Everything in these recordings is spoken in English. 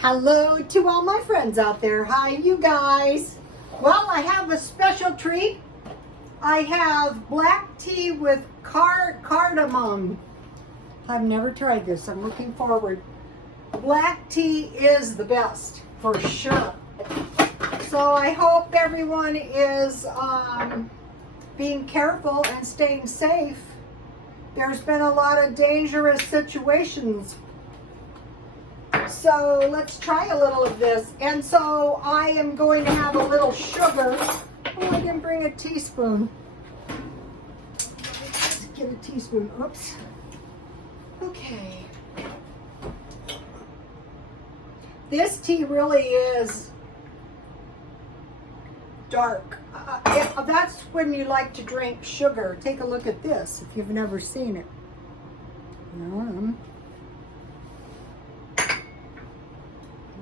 Hello to all my friends out there. Hi, you guys. Well, I have a special treat. I have black tea with cardamom. I've never tried this. I'm looking forward. Black tea is the best, for sure. So I hope everyone is being careful and staying safe. There's been a lot of dangerous situations. So let's try a little of this. And so I am going to have a little sugar. Oh, I didn't bring a teaspoon. Let's get a teaspoon. Oops. Okay. This tea really is dark. That's when you like to drink sugar. Take a look at this if you've never seen it.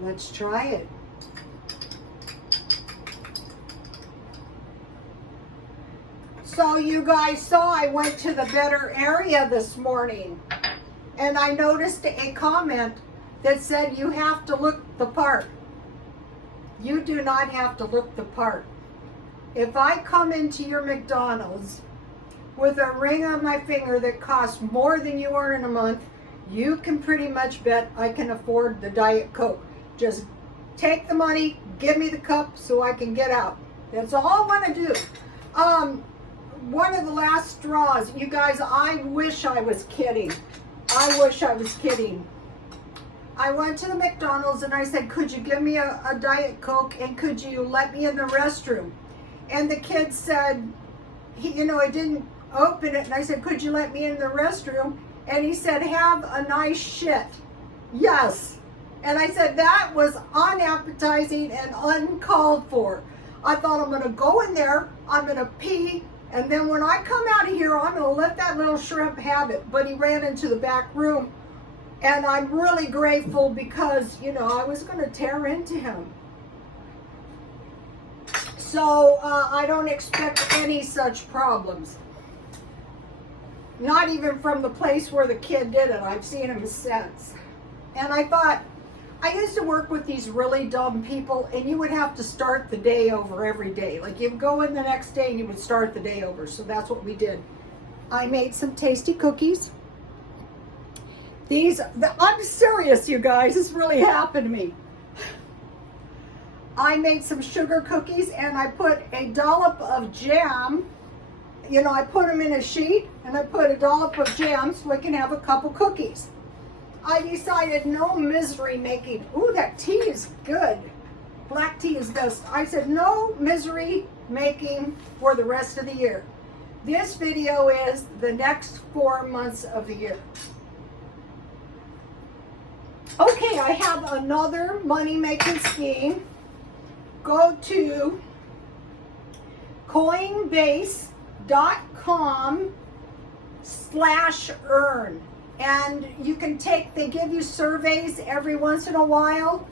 Let's try it. So you guys saw I went to the better area this morning and I noticed a comment that said you have to look the part. You do not have to look the part. If I come into your McDonald's with a ring on my finger that costs more than you earn in a month, you can pretty much bet I can afford the Diet Coke. Just take the money, give me the cup so I can get out. That's all I want to do. One of the last straws, you guys, I wish I was kidding. I wish I was kidding. I went to the McDonald's and I said, could you give me a Diet Coke and could you let me in the restroom? And the kid said, he didn't open it. And I said, could you let me in the restroom? And he said, have a nice shit. Yes. And I said, that was unappetizing and uncalled for. I thought, I'm going to go in there, I'm going to pee, and then when I come out of here, I'm going to let that little shrimp have it. But he ran into the back room, and I'm really grateful because, I was going to tear into him. So I don't expect any such problems. Not even from the place where the kid did it. I've seen him since. And I thought, I used to work with these really dumb people, and you would have to start the day over every day. Like, you'd go in the next day and you would start the day over. So that's what we did. I made some tasty cookies. I'm serious, you guys. This really happened to me. I made some sugar cookies, and I put a dollop of jam. I put them in a sheet, and I put a dollop of jam so I can have a couple cookies. I decided no misery making. Ooh, that tea is good. Black tea is best. I said no misery making for the rest of the year. This video is the next 4 months of the year. Okay, I have another money making scheme. Go to coinbase.com/earn. And you can they give you surveys every once in a while,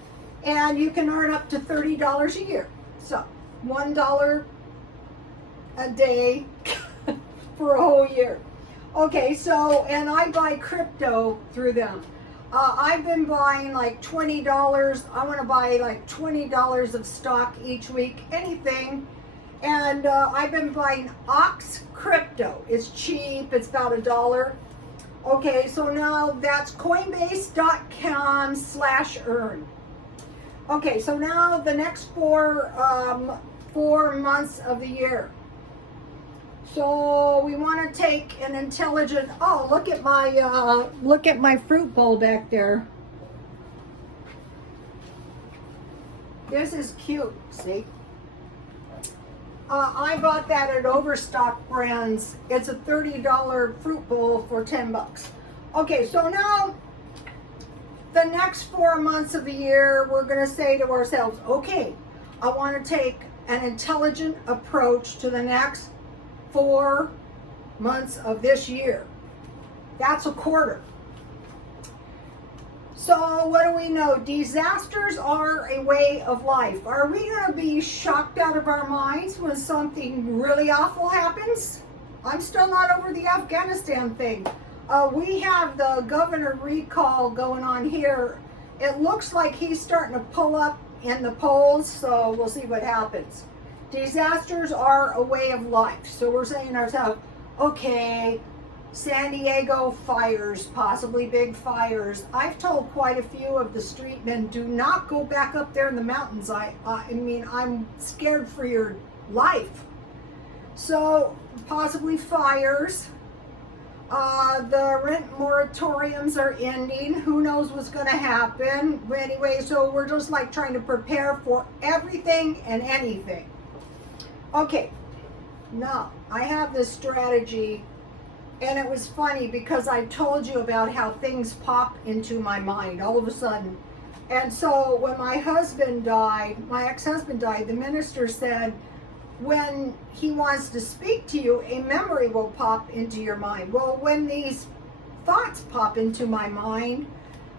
and you can earn up to $30 a year. So $1 a day for a whole year. Okay, so, and I buy crypto through them. I've been buying like $20. I want to buy like $20 of stock each week, anything. And I've been buying Ox Crypto. It's cheap, it's about $1. Okay, so now that's coinbase.com/earn. Okay, so now the next 4 months of the year. So we want to take an intelligent. Oh, look at my fruit bowl back there. This is cute. See. I bought that at Overstock Brands. It's a $30 fruit bowl for $10. Okay, so now the next 4 months of the year, we're going to say to ourselves, okay, I want to take an intelligent approach to the next 4 months of this year. That's a quarter. So what do we know? Disasters are a way of life. Are we going to be shocked out of our minds when something really awful happens? I'm still not over the Afghanistan thing. We have the governor recall going on here it looks like he's starting to pull up in the polls, so we'll see what happens. Disasters are a way of life. So we're saying to ourselves, okay, San Diego fires, possibly big fires. I've told quite a few of the street men, do not go back up there in the mountains. I mean, I'm scared for your life. So possibly fires. The rent moratoriums are ending. Who knows what's going to happen? Anyway, so we're just like trying to prepare for everything and anything. Okay, now I have this strategy, and it was funny because I told you about how things pop into my mind all of a sudden. And so when my husband died, my ex-husband died, the minister said, when he wants to speak to you, a memory will pop into your mind. Well, when these thoughts pop into my mind,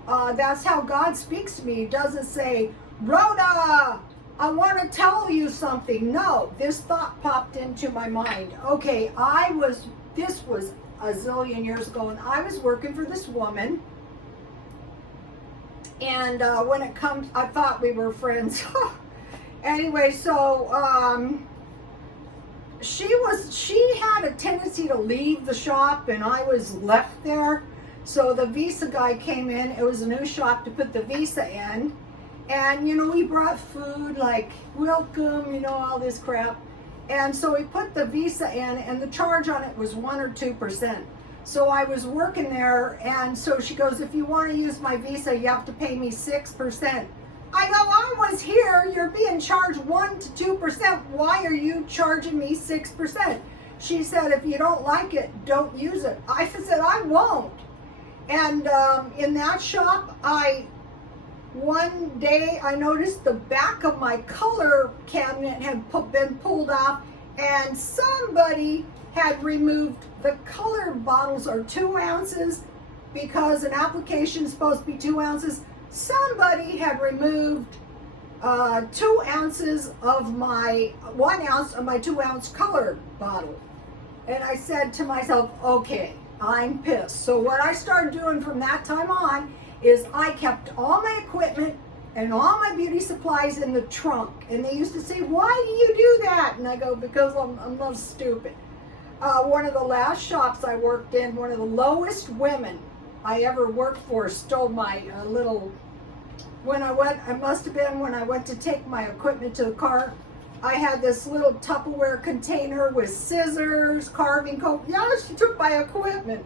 that's how God speaks to me. He doesn't say, Rhoda, I want to tell you something. No, this thought popped into my mind. Okay, this was a zillion years ago, and I was working for this woman. And when it comes, I thought we were friends. Anyway, so, she had a tendency to leave the shop, and I was left there. So the visa guy came in. It was a new shop to put the visa in. And, you know, he brought food like, welcome, you know, all this crap. And so he put the visa in, and the charge on it was 1 or 2%. So I was working there, and so she goes, if you want to use my visa, you have to pay me 6%. I go, I was here, you're being charged 1 to 2%. Why are you charging me 6%? She said, if you don't like it, don't use it. I said, I won't. And in that shop, one day I noticed the back of my color cabinet had been pulled off, and somebody had removed the color bottles are 2 ounces because an application is supposed to be 2 ounces. Somebody had removed 2 ounces of my 1 ounce of my 2 ounce color bottle. And I said to myself, okay, I'm pissed. So what I started doing from that time on is I kept all my equipment and all my beauty supplies in the trunk. And they used to say, why do you do that? And I go, because I'm not stupid. One of the last shops I worked in, one of the lowest women I ever worked for stole my when I went to take my equipment to the car, I had this little Tupperware container with scissors, carving coat. Yeah, she took my equipment.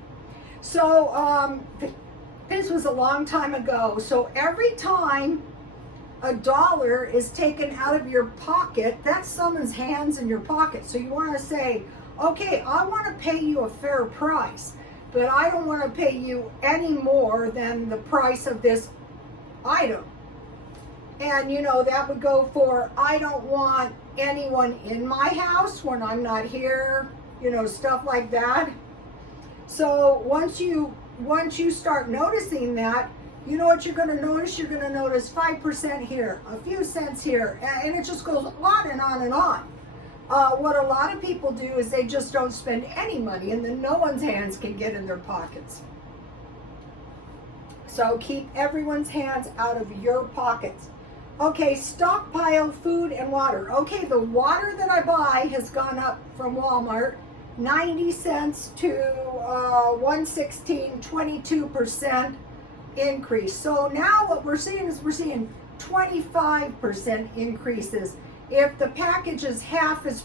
So this was a long time ago. So every time $1 is taken out of your pocket, that's someone's hands in your pocket. So you want to say, okay, I want to pay you a fair price, but I don't want to pay you any more than the price of this item. And you know, that would go for, I don't want anyone in my house when I'm not here, you know, stuff like that. So once you start noticing that, you know what you're going to notice? You're going to notice 5% here, a few cents here, and it just goes on and on and on. What a lot of people do is they just don't spend any money, and then no one's hands can get in their pockets. So keep everyone's hands out of your pockets. Okay, stockpile food and water. Okay, the water that I buy has gone up from Walmart, 90 cents to 116, 22% increase. So now what we're seeing is 25% increases. If the package is half as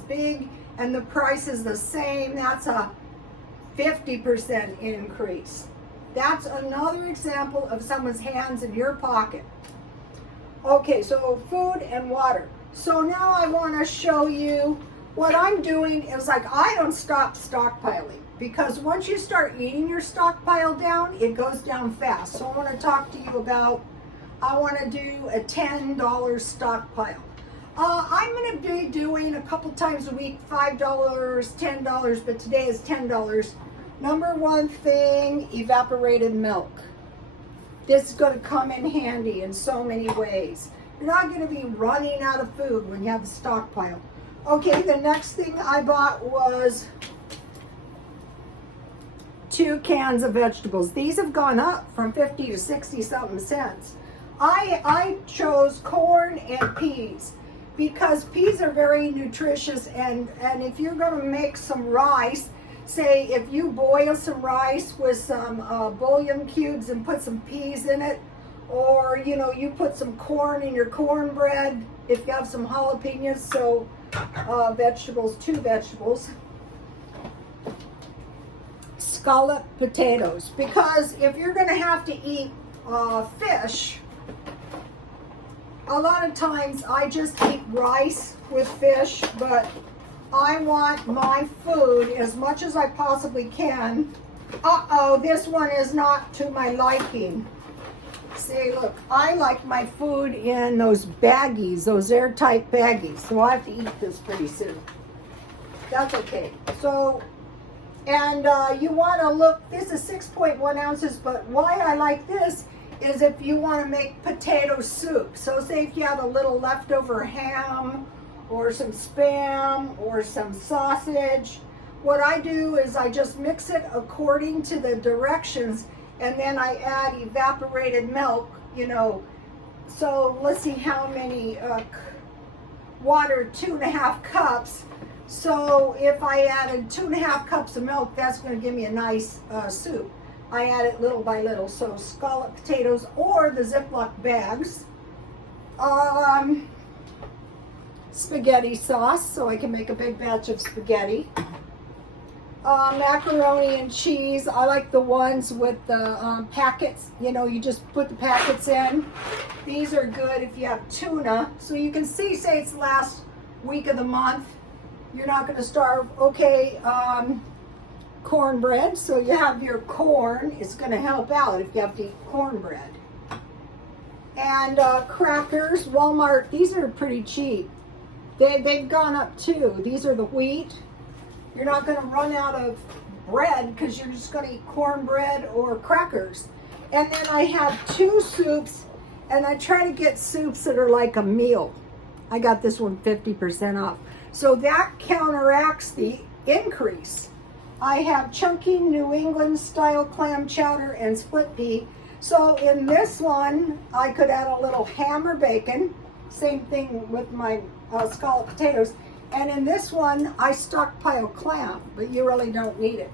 big and the price is the same, that's a 50% increase. That's another example of someone's hands in your pocket. Okay, so food and water. So now I want to show you what I'm doing is like I don't stop stockpiling, because once you start eating your stockpile down, it goes down fast. So I want to talk to you about, I want to do a $10 stockpile. I'm going to be doing a couple times a week, $5, $10, but today is $10. Number one thing, evaporated milk. This is going to come in handy in so many ways. You're not going to be running out of food when you have a stockpile. Okay, the next thing I bought was 2 2 cans of vegetables. These have gone up from 50 to 60 something cents. I chose corn and peas because peas are very nutritious, and if you're going to make some rice, say if you boil some rice with some bouillon cubes and put some peas in it, or you know, you put some corn in your cornbread if you have some jalapenos. So vegetables, 2 vegetables. Scallop potatoes, because if you're going to have to eat fish, a lot of times I just eat rice with fish, but I want my food as much as I possibly can. This one is not to my liking. See, look, I like my food in those baggies, those airtight baggies, so I have to eat this pretty soon. That's okay. So, and you want to look, this is 6.1 ounces, but why I like this is if you want to make potato soup. So say if you have a little leftover ham or some Spam or some sausage, what I do is I just mix it according to the directions, and then I add evaporated milk, you know. So let's see how many, water, 2.5 cups. So if I added 2.5 cups of milk, that's going to give me a nice soup. I add it little by little. So scallop potatoes or the Ziploc bags. Spaghetti sauce, so I can make a big batch of spaghetti. Macaroni and cheese. I like the ones with the packets. You know, you just put the packets in. These are good if you have tuna. So you can see, say it's the last week of the month. You're not going to starve. Okay, cornbread. So you have your corn. It's going to help out if you have to eat cornbread. And crackers. Walmart. These are pretty cheap. They've gone up too. These are the wheat. You're not going to run out of bread because you're just going to eat cornbread or crackers. And then I have 2 soups, and I try to get soups that are like a meal. I got this one 50% off. So that counteracts the increase. I have chunky New England style clam chowder and split pea. So in this one, I could add a little ham or bacon. Same thing with my scallop potatoes. And in this one, I stockpile clam, but you really don't need it.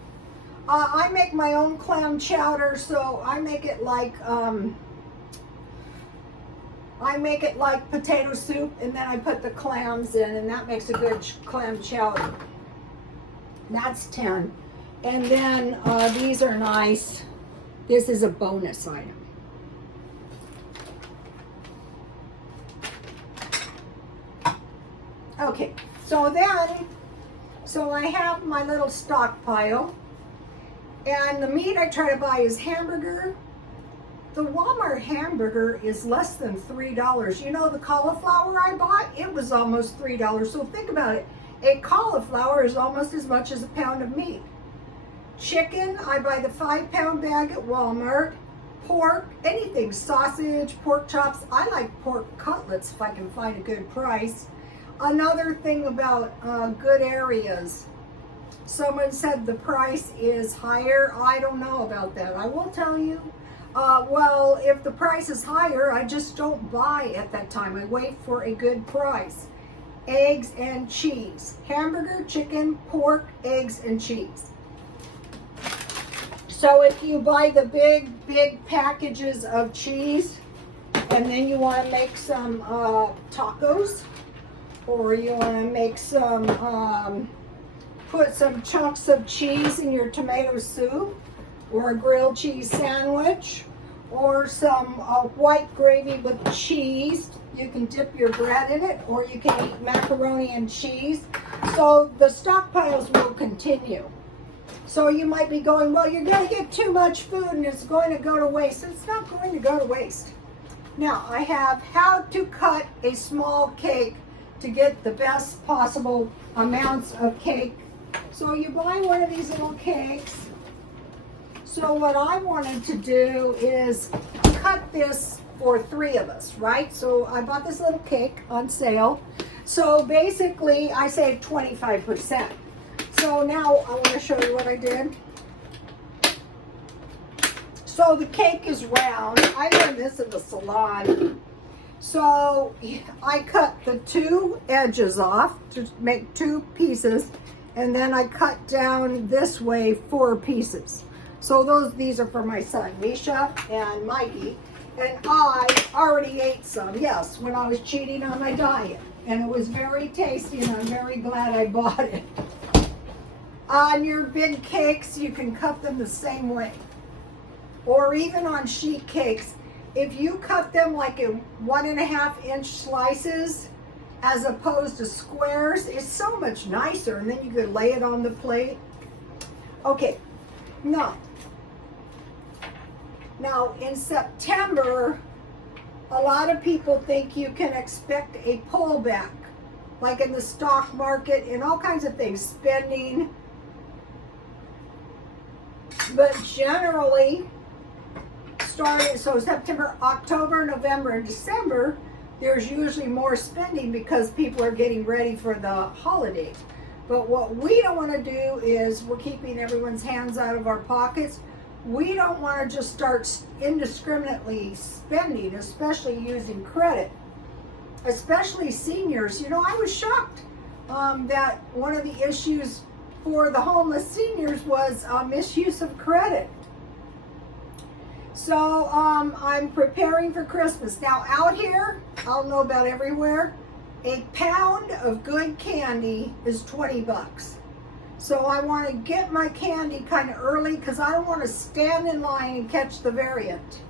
I make my own clam chowder, so I make it like potato soup, and then I put the clams in, and that makes a good clam chowder. That's 10. And then these are nice. This is a bonus item. Okay, so I have my little stockpile, and the meat I try to buy is hamburger. The Walmart hamburger is less than $3. You know, the cauliflower I bought, it was almost $3. So think about it. A cauliflower is almost as much as a pound of meat. Chicken, I buy the 5-pound bag at Walmart. Pork, anything, sausage, pork chops. I like pork cutlets if I can find a good price. Another thing about good areas, someone said the price is higher. I don't know about that. I will tell you, well, if the price is higher, I just don't buy at that time. I wait for a good price. Eggs and cheese. Hamburger, chicken, pork, eggs, and cheese. So if you buy the big packages of cheese, and then you want to make some tacos, or you want to make some, put some chunks of cheese in your tomato soup, or a grilled cheese sandwich, or some white gravy with cheese. You can dip your bread in it, or you can eat macaroni and cheese. So the stockpiles will continue. So you might be going, well, you're going to get too much food and it's going to go to waste. It's not going to go to waste. Now, I have how to cut a small cake to get the best possible amounts of cake. So you buy one of these little cakes. So what I wanted to do is cut this for 3 of us, right? So I bought this little cake on sale. So basically I saved 25%. So now I want to show you what I did. So the cake is round. I learned this in the salon. So I cut the two edges off to make two pieces, and then I cut down this way 4 pieces. So these are for my son, Misha and Mikey. And I already ate some, yes, when I was cheating on my diet. And it was very tasty, and I'm very glad I bought it. On your big cakes, you can cut them the same way. Or even on sheet cakes, if you cut them like in 1.5-inch slices, as opposed to squares, it's so much nicer, and then you could lay it on the plate. Okay, now in September, a lot of people think you can expect a pullback, like in the stock market and all kinds of things, spending. But generally, starting, so September, October, November, and December, there's usually more spending because people are getting ready for the holidays. But what we don't want to do is, we're keeping everyone's hands out of our pockets. We don't want to just start indiscriminately spending, especially using credit, especially seniors. You know, I was shocked that one of the issues for the homeless seniors was misuse of credit. So I'm preparing for Christmas. Now out here, I don't know about everywhere, a pound of good candy is 20 bucks. So I want to get my candy kind of early because I don't want to stand in line and catch the variant.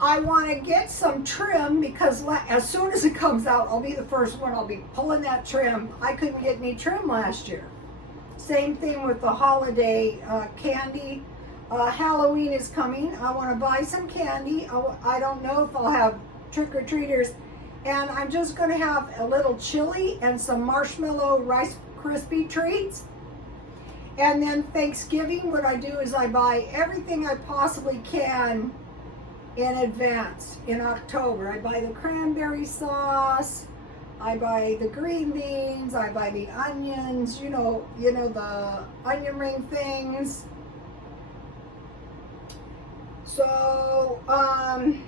I want to get some trim because as soon as it comes out, I'll be the first one. I'll be pulling that trim. I couldn't get any trim last year. Same thing with the holiday candy. Halloween is coming. I want to buy some candy. I don't know if I'll have trick-or-treaters. And I'm just going to have a little chili and some marshmallow Rice Krispie treats. And then Thanksgiving, what I do is I buy everything I possibly can in advance in October. I buy the cranberry sauce, I buy the green beans, I buy the onions, you know the onion ring things. So I'm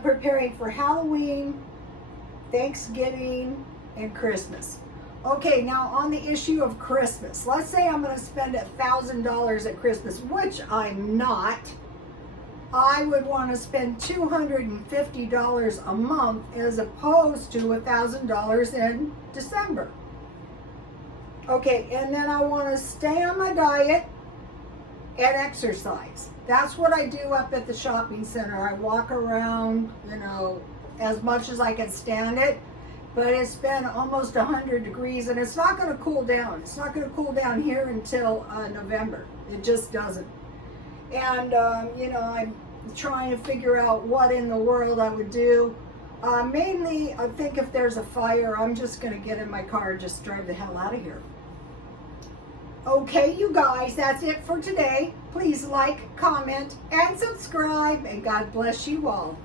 preparing for Halloween, Thanksgiving, and Christmas. Okay, now on the issue of Christmas, let's say I'm going to spend $1,000 at Christmas, which I'm not. I would want to spend $250 a month as opposed to $1,000 in December. Okay, and then I want to stay on my diet and exercise. That's what I do up at the shopping center. I walk around, you know, as much as I can stand it. But it's been almost 100 degrees, and it's not going to cool down. It's not going to cool down here until November. It just doesn't. And, you know, I'm trying to figure out what in the world I would do. Mainly, I think if there's a fire, I'm just going to get in my car and just drive the hell out of here. Okay, you guys, that's it for today. Please like, comment, and subscribe, and God bless you all.